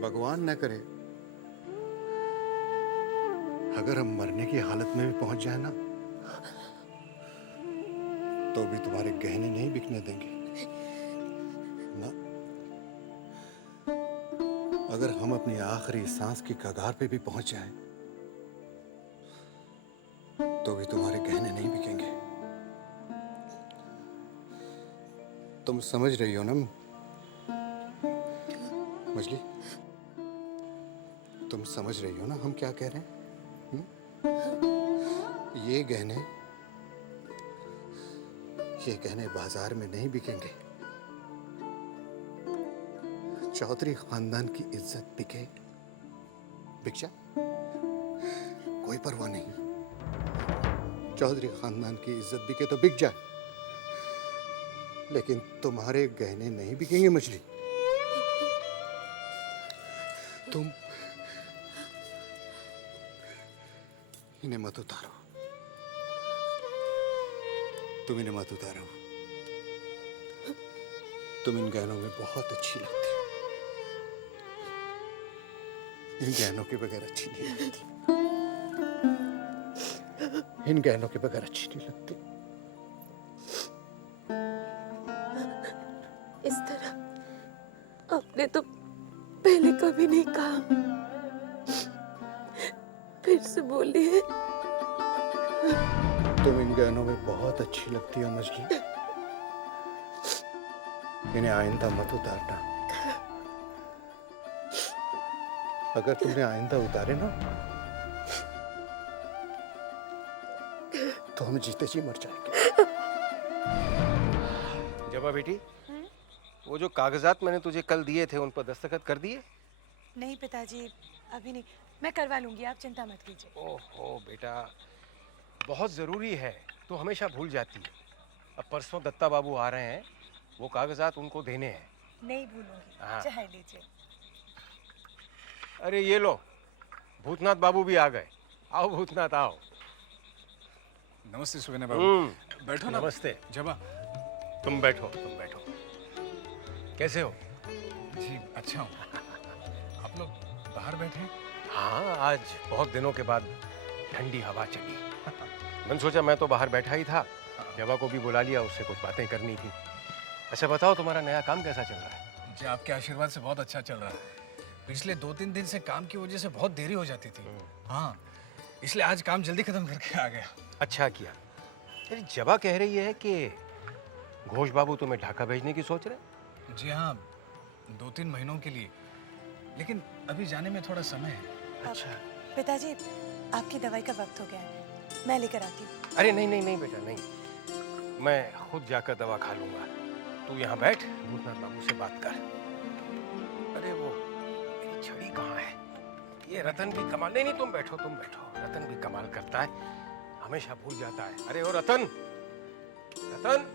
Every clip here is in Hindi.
भगवान न करे अगर हम मरने की हालत में भी पहुंच जाए ना, तो भी तुम्हारे गहने नहीं बिकने देंगे ना। अगर हम अपनी आखिरी सांस की कगार पे भी पहुंच जाएं, तो भी तुम्हारे गहने नहीं बिकेंगे। तुम समझ रही हो ना मछली? तुम समझ रही हो ना हम क्या कह रहे हैं? ये गहने बाजार में नहीं बिकेंगे। चौधरी खानदान की इज्जत बिके, बिक जा, कोई परवाह नहीं। चौधरी खानदान की इज्जत बिके तो बिक जाए, लेकिन तुम्हारे गहने नहीं बिकेंगे मछली। तुम इन्हें मत उतारो, तुम इन्हें मत उतारो। तुम इन गहनों में बहुत अच्छी लगती हो। इन गहनों के बगैर अच्छी नहीं लगती। इन गहनों के बगैर अच्छी नहीं लगती। इस तरह आपने तो पहले कभी नहीं कहा। फिर से बोलिए। तुम इन गहनों में बहुत अच्छी लगती हो मछली। इन्हें आइंदा मत उतारना। अगर तुमने आइंदा उतारे ना, तो हम जीते जी मर जाएंगे। जबा बेटी, वो जो कागजात मैंने तुझे कल दिए थे उन पर दस्तखत कर दिए? नहीं पिताजी, अभी नहीं। मैं करवा लूंगी, आप चिंता मत कीजिए। ओहो बेटा, बहुत ज़रूरी है, तो हमेशा भूल जाती है। अब परसों दत्ता बाबू आ रहे हैं, वो कागजात उनको देने हैं। नहीं भूलूंगी, हाँ। चाहे लीजिए। अरे ये लो, भूतनाथ बाबू भी आ गए। आओ भूतनाथ आओ। नमस्ते सुविनय बाबू। बैठो ना। नमस्ते। जबा तुम बैठो, तुम बैठो। कैसे हो? जी अच्छा हूँ। आप लोग बाहर बैठे हैं? हाँ, आज बहुत दिनों के बाद ठंडी हवा चली। मैंने सोचा मैं तो बाहर बैठा ही था, जबा को भी बुला लिया, उससे कुछ बातें करनी थी। अच्छा बताओ, तुम्हारा नया काम कैसा चल रहा है? जी आपके आशीर्वाद से बहुत अच्छा चल रहा है। पिछले 2-3 दिन से काम की वजह से बहुत देरी हो जाती थी। हाँ, इसलिए आज काम जल्दी खत्म करके आ गया। अच्छा किया। अरे जबा कह रही है कि घोष बाबू तुम्हें ढाका भेजने की सोच रहे? जी हाँ, 2-3 महीनों के लिए, लेकिन अभी जाने में थोड़ा समय है। अच्छा। पिताजी, आपकी दवाई का वक्त हो गया है, मैं लेकर आती हूँ। अरे नहीं नहीं नहीं बेटा नहीं, मैं खुद जाकर दवा खा लूंगा। तू यहाँ बैठ, भूतनाथ बाबू से बात कर। अरे वो मेरी छड़ी कहाँ है? ये रतन भी कमाल, नहीं नहीं तुम बैठो, तुम बैठो। रतन भी कमाल करता है, हमेशा भूल जाता है। अरे ओ रतन, रतन।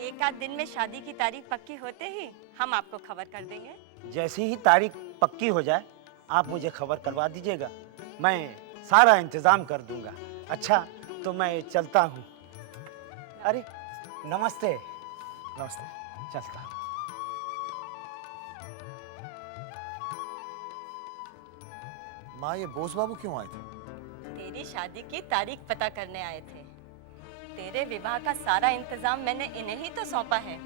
एक आध दिन में शादी की तारीख पक्की होते ही हम आपको खबर कर देंगे। जैसी ही तारीख पक्की हो जाए आप मुझे खबर करवा दीजिएगा, मैं सारा इंतजाम कर दूंगा। अच्छा तो मैं चलता हूँ। अरे नमस्ते। नमस्ते। चलता हूँ। माँ, ये बोस बाबू क्यों आए थे? तेरी शादी की तारीख पता करने आए थे। तेरे विवाह का सारा इंतजाम मैंने इन्हें ही तो सौंपा है।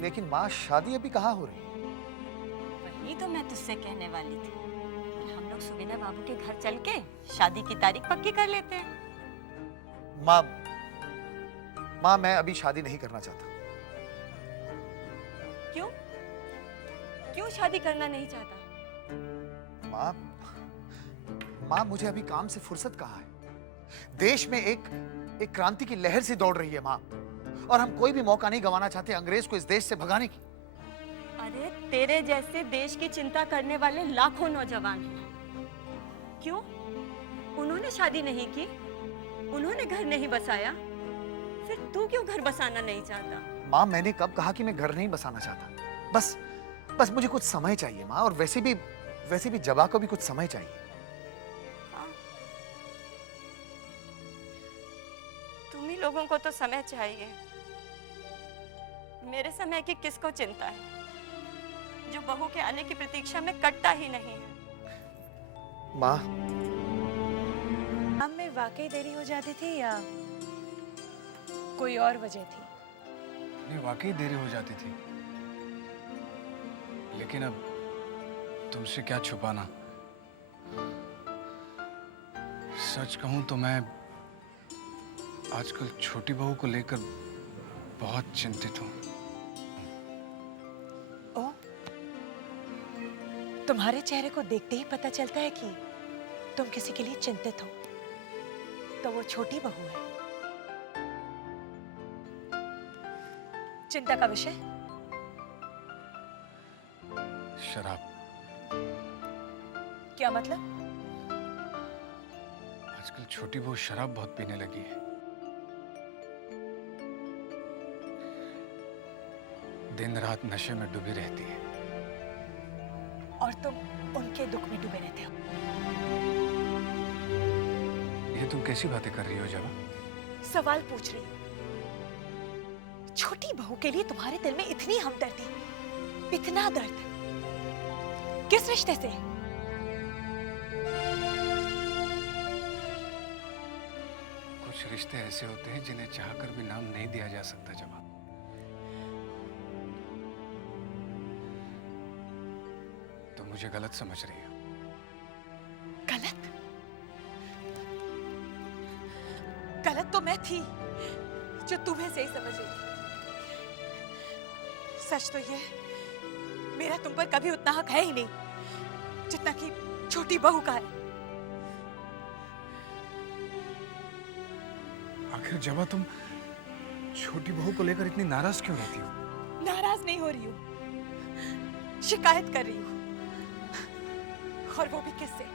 लेकिन माँ, शादी अभी कहाँ हो रही है? वही तो मैं तुझसे कहने वाली थी। हम लोग सुविनय बाबू के घर चल के शादी की तारीख पक्की कर लेते हैं। माँ, माँ मैं अभी शादी नहीं करना चाहता। क्यों? क्यों शादी करना नहीं चाहता? माँ, माँ मुझे अभी काम से फुर्सत कहाँ है? देश में एक क्रांति की लहर सी दौड़ रही है माँ, और हम कोई भी मौका नहीं गंवाना चाहते अंग्रेज को इस देश से भगाने की। अरे तेरे जैसे देश की चिंता करने वाले लाखों नौजवान हैं। क्यों? उन्होंने शादी नहीं की, उन्होंने घर नहीं बसाया, फिर तू क्यों घर बसाना नहीं चाहता? माँ, मैंने कब कहा कि मैं घर नहीं बसाना चाहता? बस मुझे कुछ समय चाहिए माँ, और वैसे भी जबा को भी कुछ समय चाहिए। हाँ। तुम्ही लोगों को तो समय चाहिए, मेरे समय की किसको चिंता है, जो बहू के आने की प्रतीक्षा में कटता ही नहीं है। माँ, काम में वाकई देरी हो जाती थी या कोई और वजह थी? नहीं, वाकई देरी हो जाती थी, लेकिन अब तुमसे क्या छुपाना। सच कहूं तो मैं आजकल छोटी बहू को लेकर बहुत चिंतित हूं। ओ, तुम्हारे चेहरे को देखते ही पता चलता है कि तुम किसी के लिए चिंतित हो। तो वो छोटी बहू है। चिंता का विषय? शराब। क्या मतलब? आजकल छोटी बहू शराब बहुत पीने लगी है। दिन रात नशे में डूबी रहती है। और तुम उनके दुख में डूबे रहते हो। ये तुम कैसी बातें कर रही हो जवा? सवाल पूछ रही हूँ। छोटी बहू के लिए तुम्हारे दिल में इतनी हमदर्दी, इतना दर्द, किस रिश्ते से? कुछ रिश्ते ऐसे होते हैं जिन्हें चाहकर भी नाम नहीं दिया जा सकता जवा। तुम मुझे गलत समझ रही हो। गलत? गलत तो मैं थी जो तुम्हें सही समझ रही थी। सच तो ये, मेरा तुम पर कभी उतना हक है ही नहीं जितना कि छोटी बहू का है। आखिर जवा तुम छोटी बहू को लेकर इतनी नाराज क्यों रहती हो? नाराज नहीं हो रही हूँ, शिकायत कर रही हूँ। और वो भी किससे?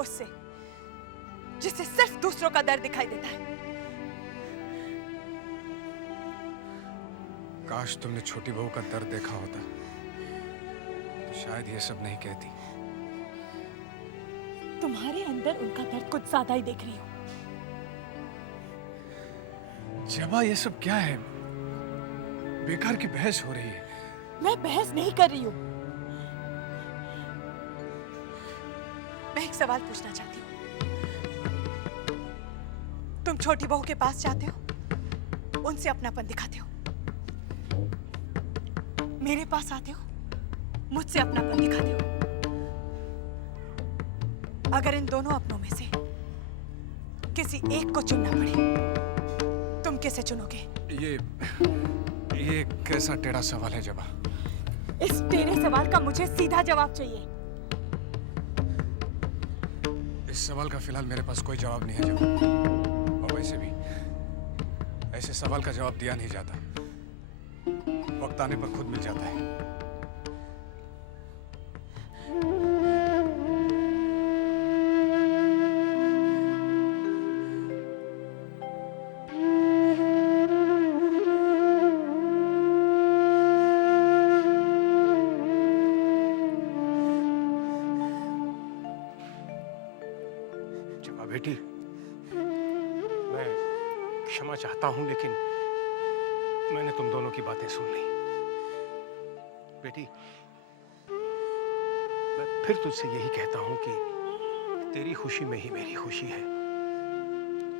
उससे जिसे सिर्फ दूसरों का दर्द दिखाई देता है। काश तुमने छोटी बहू का दर्द देखा होता तो शायद ये सब नहीं कहती। तुम्हारे अंदर उनका दर्द कुछ ज्यादा ही देख रही हूँ। जबा ये सब क्या है? बेकार की बहस हो रही है। मैं बहस नहीं कर रही हूँ। मैं एक सवाल पूछना चाहती हूँ। तुम छोटी बहू के पास जाते हो, उनसे अपनापन दिखाते हो। मेरे पास आते हो, मुझसे अपनापन दिखाते हो। अगर इन दोनों अपनों में से किसी एक को चुनना पड़े, तुम किसे चुनोगे? ये कैसा टेढ़ा सवाल है जबा? इस टेढ़े सवाल का मुझे सीधा जवाब चाहिए। इस सवाल का फिलहाल मेरे पास कोई जवाब नहीं है जबा। और वैसे भी ऐसे सवाल का जवाब दिया नहीं जाता, वक्त आने पर खुद मिल जाता है। जबा बेटी, मैं क्षमा चाहता हूं, लेकिन मैंने तुम दोनों की बातें सुन ली। बेटी, मैं फिर तुझसे यही कहता हूं कि तेरी खुशी में ही मेरी खुशी है।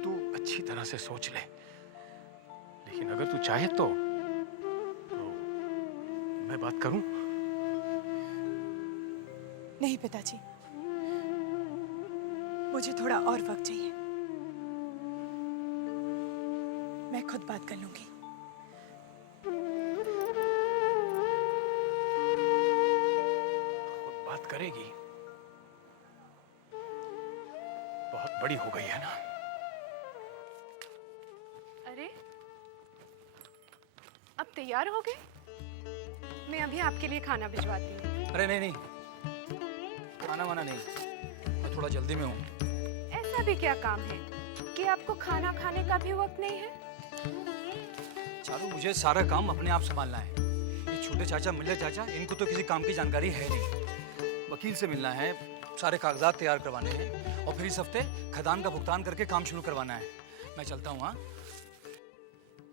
तू अच्छी तरह से सोच ले, लेकिन अगर तू चाहे तो मैं बात करूं? नहीं पिताजी, मुझे थोड़ा और वक्त चाहिए। मैं खुद बात कर लूंगी। खुद बात करेगी? बहुत बड़ी हो गई है ना। अरे, अब तैयार हो गए? मैं अभी आपके लिए खाना भिजवाती हूँ। अरे नहीं, खाना वाना नहीं, मैं थोड़ा जल्दी में हूँ। ऐसा भी क्या काम है कि आपको खाना खाने का भी वक्त नहीं है? चारू, मुझे सारा काम अपने आप संभालना है। ये छोटे चाचा, मिल्ले चाचा, इनको तो किसी काम की जानकारी है नहीं। वकील से मिलना है, सारे कागजात तैयार करवाने हैं और फिर इस हफ्ते खदान का भुगतान करके काम शुरू करवाना है। मैं चलता हूँ। हाँ,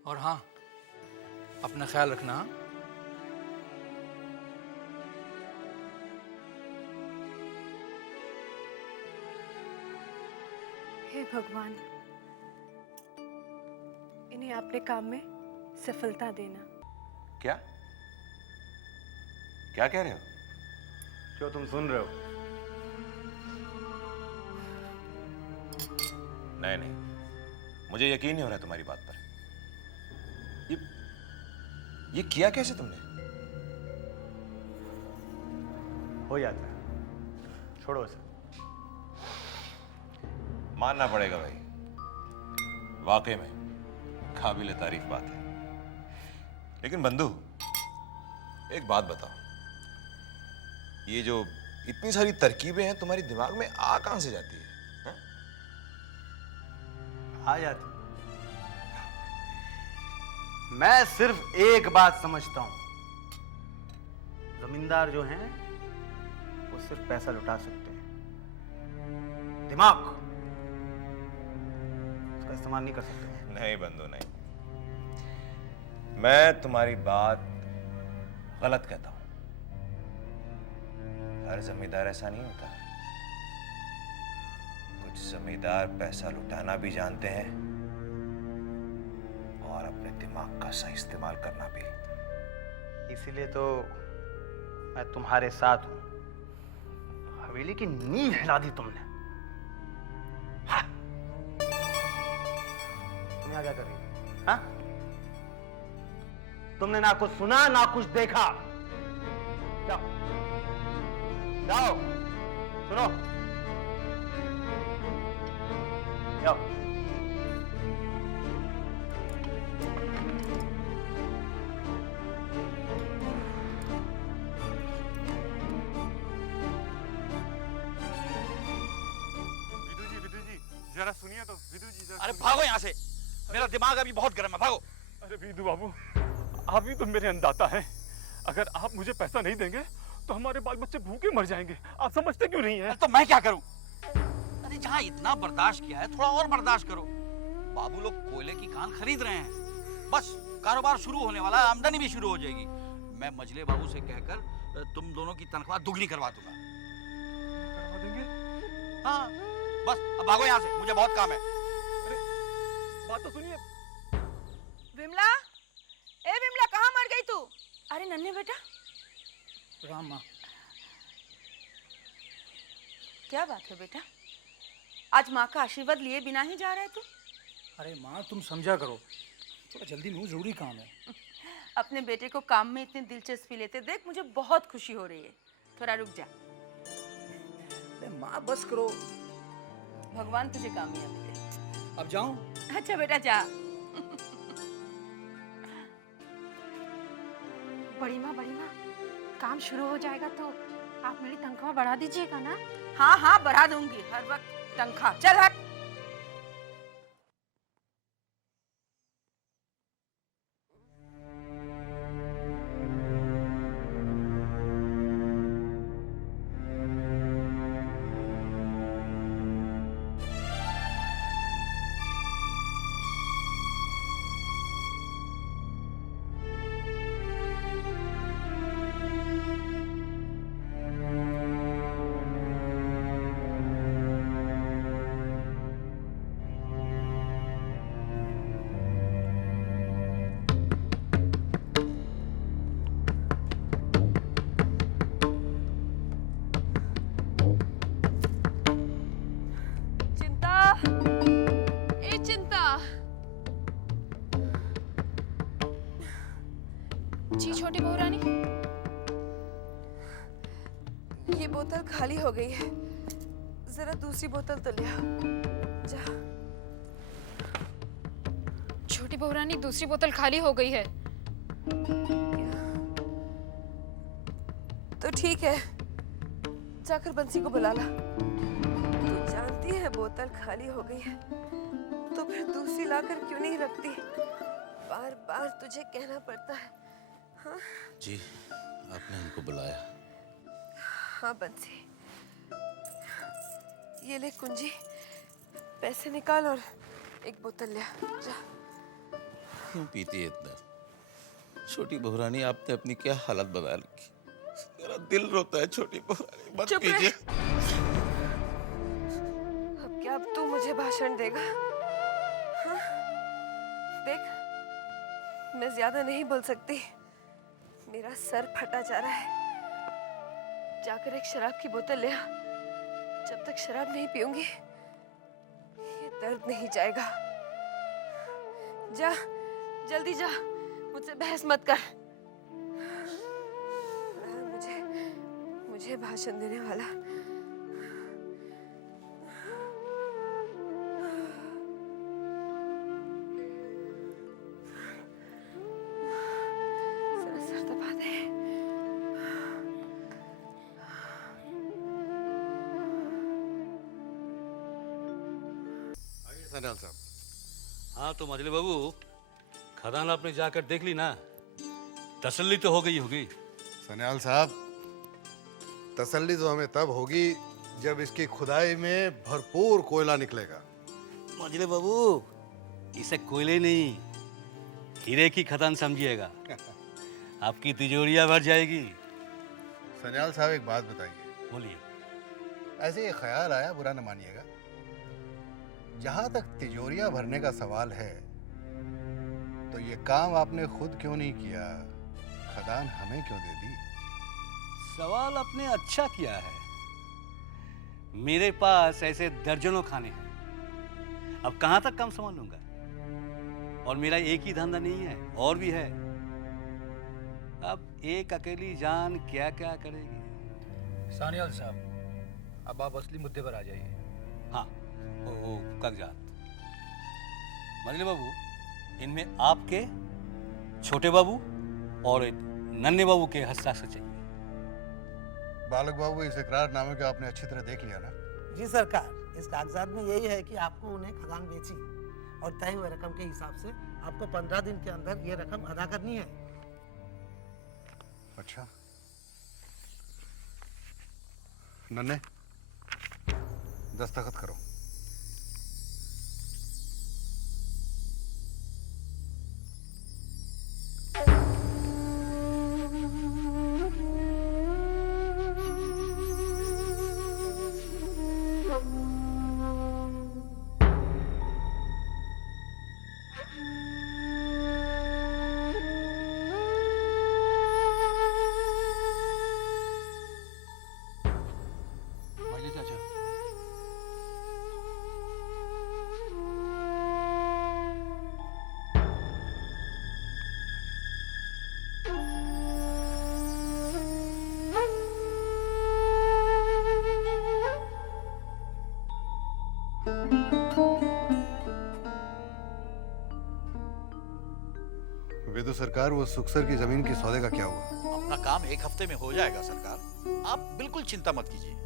और हाँ, अपना ख्याल रखना। हाँ? हे भगवान, इन्हें अपने काम में सफलता देना। क्या क्या कह रहे हो? जो तुम सुन रहे हो। नहीं नहीं, मुझे यकीन नहीं हो रहा तुम्हारी बात पर। ये किया कैसे तुमने? हो जाता है, छोड़ो इसे। मानना पड़ेगा भाई, वाकई में काबिल तारीफ बात है। लेकिन बंधु, एक बात बताओ, ये जो इतनी सारी तरकीबें हैं तुम्हारी दिमाग में आ कहां से जाती है? हा? आ जाती। मैं सिर्फ एक बात समझता हूं, जमींदार जो हैं वो सिर्फ पैसा लुटा सकते हैं, दिमाग उसका इस्तेमाल नहीं कर सकते। नहीं बंधु नहीं, मैं तुम्हारी बात गलत कहता हूं। हर जमींदार ऐसा नहीं होता। कुछ जमींदार पैसा लुटाना भी जानते हैं और अपने दिमाग का सही इस्तेमाल करना भी। इसीलिए तो मैं तुम्हारे साथ हूं। हवेली की नींव हिला दी तुमने। हाँ। तुम यहाँ क्या कर रही हो? हाँ? तुमने ना कुछ सुना ना कुछ देखा। जाओ जाओ, सुनो, जाओ। विदु जी जरा सुनिए तो। विदु जी अरे भागो यहाँ से, मेरा दिमाग अभी बहुत गर्म है, भागो। अरे विदु बाबू, आप ही तो मेरे अन्नदाता हैं। अगर आप मुझे पैसा नहीं देंगे तो हमारे बाल बच्चे भूखे मर जाएंगे। आप समझते क्यों नहीं है? तो मैं क्या करूं? अरे जहाँ इतना बर्दाश्त किया है, थोड़ा और बर्दाश्त करो। बाबू लोग कोयले की खान खरीद रहे हैं, बस कारोबार शुरू होने वाला है, आमदनी भी शुरू हो जाएगी। मैं मजले बाबू से कहकर तुम दोनों की तनख्वाह दुगनी करवा दूंगा। करवा देंगे? हाँ, बस अब भागो यहाँ से, मुझे बहुत काम है। अरे बात तो सुनिए। विमला, ए विमला, कहाँ मर गई तू? अरे नन्हे बेटा, राम माँ। क्या बात है बेटा? आज माँ का आशीर्वाद लिए बिना ही जा रहा है तू? अरे माँ, तुम समझा करो, थोड़ा जल्दी में हूँ, जरूरी काम है। अपने बेटे को काम में इतनी दिलचस्पी लेते देख मुझे बहुत खुशी हो रही है। थोड़ा रुक जा। अरे माँ बस करो। भगवान तुझे कामयाब दे। अब जाऊं? अच्छा बेटा जा। बड़ी माँ, काम शुरू हो जाएगा तो आप मेरी तनख्वाह बढ़ा दीजिएगा ना? हाँ हाँ, बढ़ा दूंगी, हर वक्त तनख्वाह। चल हट। जी छोटी बहू रानी, ये बोतल खाली हो गई है, जरा दूसरी बोतल तो ले आओ। जा। छोटी बहू रानी, दूसरी बोतल खाली हो गई है। तो ठीक है, जाकर बंसी को बुला ला। तू जानती है बोतल खाली हो गई है, तो फिर दूसरी लाकर क्यों नहीं रखती? बार बार तुझे कहना पड़ता है। हाँ? जी, आपने हमको बुलाया। हाँ बंसी, ये ले कुंजी, पैसे निकाल और एक बोतल ले आ। जा। क्यों पीती है इतना? छोटी बहुरानी, आपने अपनी क्या हालत बना रखी। मेरा दिल रोता है छोटी बहुरानी, मत चुप रह। कीजिए। अब क्या अब तू मुझे भाषण देगा? हाँ? देख, मैं ज्यादा नहीं बोल सकती, मेरा सर फटा जा रहा है। जाकर एक शराब की बोतल ले आ। जब तक शराब नहीं पीऊंगी ये दर्द नहीं जाएगा। जा, जल्दी जा, मुझसे बहस मत कर। मुझे भाषण देने वाला। जरा सर दबा दे। सन्याल साहब, हाँ तो मजले बाबू, खदान आपने जाकर देख ली ना, तसल्ली तो हो गई होगी। सन्याल साहब, तसल्ली तो हमें तब होगी जब इसकी खुदाई में भरपूर कोयला निकलेगा। मजले बाबू, इसे कोयले नहीं, हीरे की खदान समझिएगा। आपकी तिजोरियां भर जाएगी। सन्याल साहब, एक बात बताइए। बोलिए। ऐसे ये ख्याल आया, बुरा न मानिएगा, जहां तक तिजोरियां भरने का सवाल है तो ये काम आपने खुद क्यों नहीं किया, खदान हमें क्यों दे दी? सवाल आपने अच्छा किया है। मेरे पास ऐसे दर्जनों खाने हैं, अब कहां तक काम संभालूंगा? और मेरा एक ही धंधा नहीं है, और भी है। अब एक अकेली जान क्या क्या करेगी। सानियाल साहब, अब आप असली मुद्दे पर आ जाइए। हाँ, वो कागजात। मजले बाबू, इनमें आपके, छोटे बाबू और नन्हे बाबू के हस्ताक्षर चाहिए। बालक बाबू, इस इकरारनामे को आपने अच्छी तरह देख लिया ना? जी सरकार, इस कागजात में यही है कि आपको उन्हें खदान बेची और तय हुए रकम के हिसाब से आपको 15 दिन के अंदर ये रकम अदा करनी है। अच्छा, नन्हे, दस्तखत करो। मजले चाचा, वेदु सरकार, वो सुखसर की जमीन की सौदे का क्या हुआ? अपना काम एक हफ्ते में हो जाएगा सरकार, आप बिल्कुल चिंता मत कीजिए।